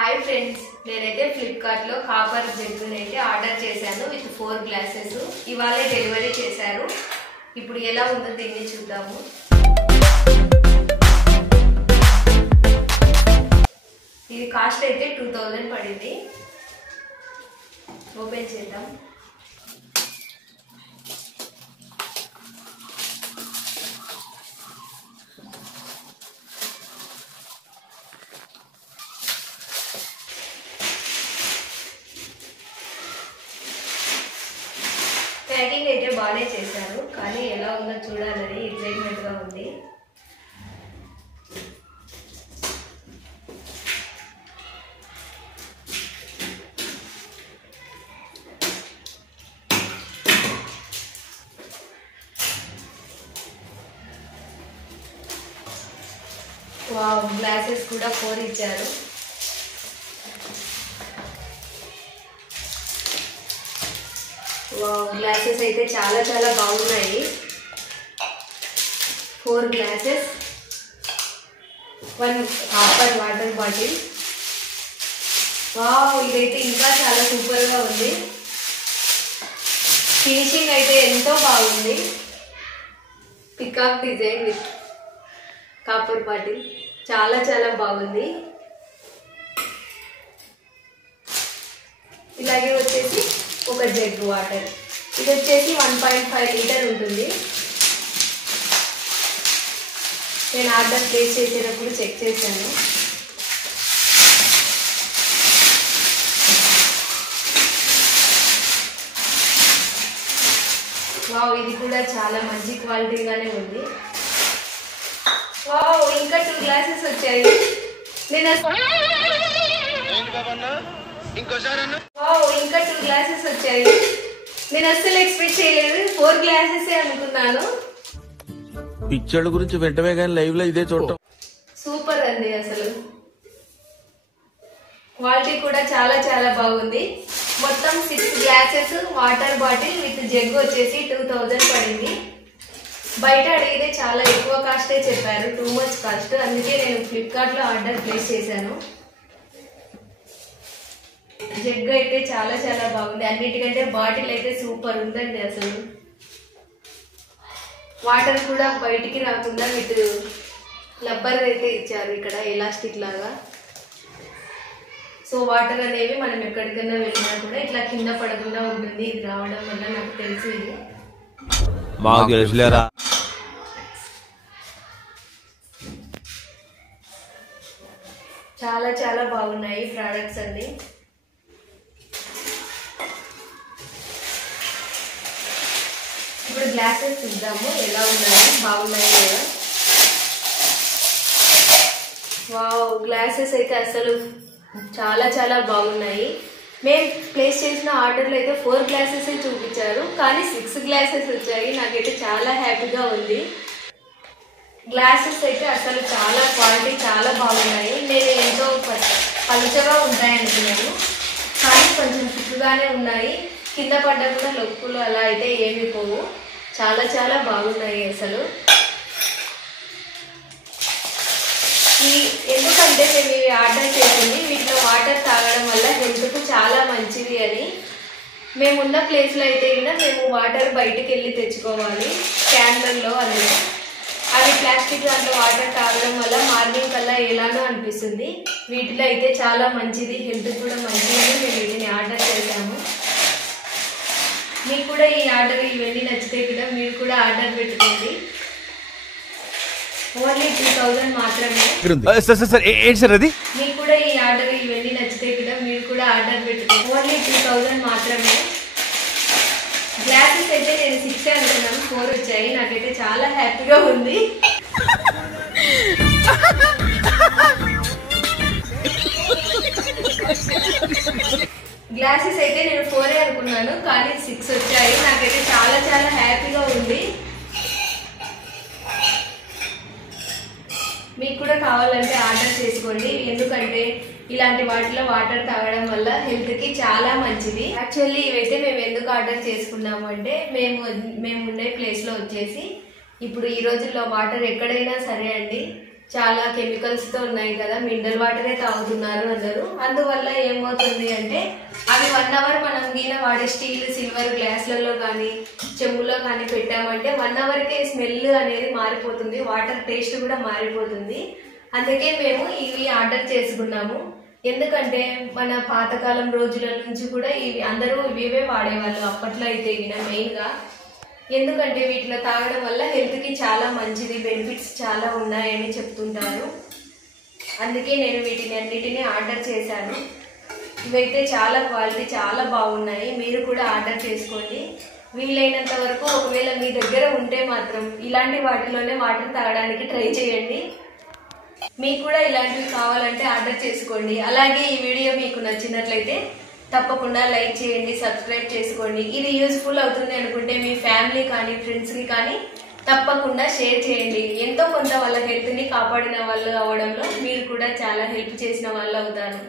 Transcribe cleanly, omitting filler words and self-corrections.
Hi friends, నేనైతే Flipkart లో copper జగ్గుని అయితే ఆర్డర్ చేశాను విత్ 4 గ్లాసెస్. ఇవాళే డెలివరీ చేశారు. ఇప్పుడు ఎలా ఉందో దీన్ని చూద్దాము. ఇది కాస్ట్ అయితే 2000 పడింది. ఓపెన్ చేద్దాం. ప్యాకింగ్ అయితే బాగానే చేశారు, కానీ ఎలా ఉందో చూడాలని ఎక్సైట్మెంట్ గా ఉంది. వావ్, గ్లాసెస్ కూడా 4 ఇచ్చారు. వావ్, గ్లాసెస్ అయితే చాలా చాలా బాగున్నాయి. 4 glasses, 1 copper water bottle. Wow, ఇదైతే ఇంకా చాలా సూపర్ గా ఉంది. ఫినిషింగ్ అయితే ఎంతో బాగుంది. Peacock design with copper bottle చాలా చాలా బాగుంది. ఇలాగే వచ్చేసి ఒక జగ్ వాటర్. ఇది వచ్చేసి 1.5 లీటర్ ఉంటుంది. నేను ఆర్డర్ ప్లేస్ చేసేటప్పుడు చెక్ చేశాను. వావ్, ఇది కూడా చాలా మంచి క్వాలిటీగానే ఉంది. వావ్, ఇంకా 2 గ్లాసెస్ వచ్చాయి. ఇంకా 2 గ్లాసెస్ వచ్చాయి. నేను అస్సలు ఎక్స్పెక్ట్ చేయలేదు. 4 గ్లాసెస్ అనుకున్నాను. పిక్చర్ల గురించి వెంటనే కానీ లైవ్ లో ఇదే చూడటం సూపర్ అండి. అసలు క్వాలిటీ కూడా చాలా చాలా బాగుంది. మొత్తం 6 glasses, water bottle with jug వచ్చేసి 2000 పడింది. బయట అడిగితే చాలా ఎక్కువ కాస్టే చెప్పారు, టూ మచ్ కాస్ట్. అందుకే నేను ఫ్లిప్కార్ట్ లో ఆర్డర్ ప్లేస్ చేశాను. జగ్ అయితే చాలా చాలా బాగుంది. అన్నిటికంటే బాటిల్ అయితే సూపర్ ఉందండి. అసలు వాటర్ కూడా బయటికి రాకుండా విత్ రబ్బర్ అయితే ఇచ్చారు ఇక్కడ, ఎలాస్టిక్ లాగా. సో వాటర్ అనేవి మనం ఎక్కడికైనా వెళ్ళినా కూడా ఇట్లా కింద పడకుండా ఉంటుంది. ఇది రావడం వల్ల నాకు తెలుసు. ఇది మాకు తెలుసులేరా. చాలా చాలా బాగున్నాయి ప్రోడక్ట్స్ అన్ని. ఇప్పుడు గ్లాసెస్ చూద్దాము ఎలా ఉన్నాయి, బాగున్నాయి కదా. వావ్, గ్లాసెస్ అయితే అసలు చాలా చాలా బాగున్నాయి. మేము ప్లేస్ చేసిన ఆర్డర్లో అయితే 4 గ్లాసెస్ చూపించారు, కానీ 6 గ్లాసెస్ వచ్చాయి. నాకైతే చాలా హ్యాపీగా ఉంది. గ్లాసెస్ అయితే అసలు చాలా క్వాలిటీ చాలా బాగున్నాయి. నేను ఎంతో పలుచగా ఉంటాయి అనుకున్నాను, కానీ కొంచెం తిక్కుగానే ఉన్నాయి. కింద పడ్డా కూడా లొక్కులు అలా అయితే ఏమి పోవు. చాలా చాలా బాగున్నాయి అసలు. ఎందుకంటే మేము ఇవి ఆర్డర్ చేసింది వీటిలో వాటర్ తాగడం వల్ల హెల్త్కు చాలా మంచిది అని. మేమున్న ప్లేస్లో అయితే కూడా మేము వాటర్ బయటికి వెళ్ళి తెచ్చుకోవాలి క్యాన్లలో. అందులో అవి ప్లాస్టిక్ దాంట్లో వాటర్ తాగడం వల్ల మార్నింగ్ కల్లా ఎలానో అనిపిస్తుంది. వీటిలో అయితే చాలా మంచిది, హెల్త్ కూడా మంచిది. మేము వీటిని ఆర్డర్ చేసాము. మీకు కూడా ఈ ఆర్డర్ ఇవన్నీ నచ్చితే కూడా మీరు కూడా ఆర్డర్ పెట్టుకోండి. ఓన్లీ 2000 మాత్రమే. మీకు కూడా ఈ ఆర్డర్ ఇవన్నీ నచ్చితే కూడా మీరు కూడా ఆర్డర్ పెట్టుకోండి. ఓన్లీ 2000 మాత్రమే. గ్లాసెస్ అయితే నేను 6 అనుకున్నాను, 4 వచ్చాయి. నాకైతే చాలా హ్యాపీగా ఉంది. గ్లాసెస్ అయితే నేను 4 అనుకున్నాను, కానీ 6 వచ్చాయి. నాకైతే చాలా చాలా హ్యాపీగా ఉంది. మీకు కూడా కావాలంటే ఆర్డర్ చేసుకోండి. ఎందుకంటే ఇలాంటి వాటిలో వాటర్ తాగడం వల్ల హెల్త్ కి చాలా మంచిది. యాక్చువల్లీ ఇవైతే మేము ఎందుకు ఆర్డర్ చేసుకున్నాము అంటే మేము ఉండే ప్లేస్ లో వచ్చేసి ఇప్పుడు ఈ రోజుల్లో వాటర్ ఎక్కడైనా సరే అండి చాలా కెమికల్స్ తో ఉన్నాయి కదా, మినరల్ వాటరే తాగుతున్నారు అందరూ. అందువల్ల ఏమవుతుంది అంటే అవి 1 అవర్ మనం గీన వాడే స్టీల్ సిల్వర్ గ్లాసులలో కానీ చెంబులో కానీ పెట్టామంటే 1 అవర్కే స్మెల్ అనేది మారిపోతుంది, వాటర్ టేస్ట్ కూడా మారిపోతుంది. అందుకే మేము ఇవి ఆర్డర్ చేసుకున్నాము. ఎందుకంటే మన పాతకాలం రోజుల నుంచి కూడా ఇవి అందరూ ఇవే వాడేవాళ్ళు అప్పట్లో అయితే మెయిన్గా. ఎందుకంటే వీటిలో తాగడం వల్ల హెల్త్కి చాలా మంచిది, బెనిఫిట్స్ చాలా ఉన్నాయని చెప్తుంటారు. అందుకే నేను వీటిని అన్నిటినీ ఆర్డర్ చేశాను. ఇవైతే చాలా క్వాలిటీ చాలా బాగున్నాయి, మీరు కూడా ఆర్డర్ చేసుకోండి. వీలైనంత వరకు ఒకవేళ మీ దగ్గర ఉంటే మాత్రం ఇలాంటి వాటిలోనే వాటర్ తాగడానికి ట్రై చేయండి. మీకు కూడా ఇలాంటివి కావాలంటే ఆర్డర్ చేసుకోండి. అలాగే ఈ వీడియో మీకు నచ్చినట్లయితే తప్పకుండా లైక్ చేయండి, సబ్స్క్రైబ్ చేసుకోండి. ఇది యూస్ఫుల్ అవుతుంది అనుకుంటే మీ ఫ్యామిలీ కానీ ఫ్రెండ్స్కి కానీ తప్పకుండా షేర్ చేయండి. ఎంతో కొంత వాళ్ళ హెల్త్ని కాపాడిన వాళ్ళు అవడంలో మీరు కూడా చాలా హెల్ప్ చేసిన వాళ్ళు అవుతారు.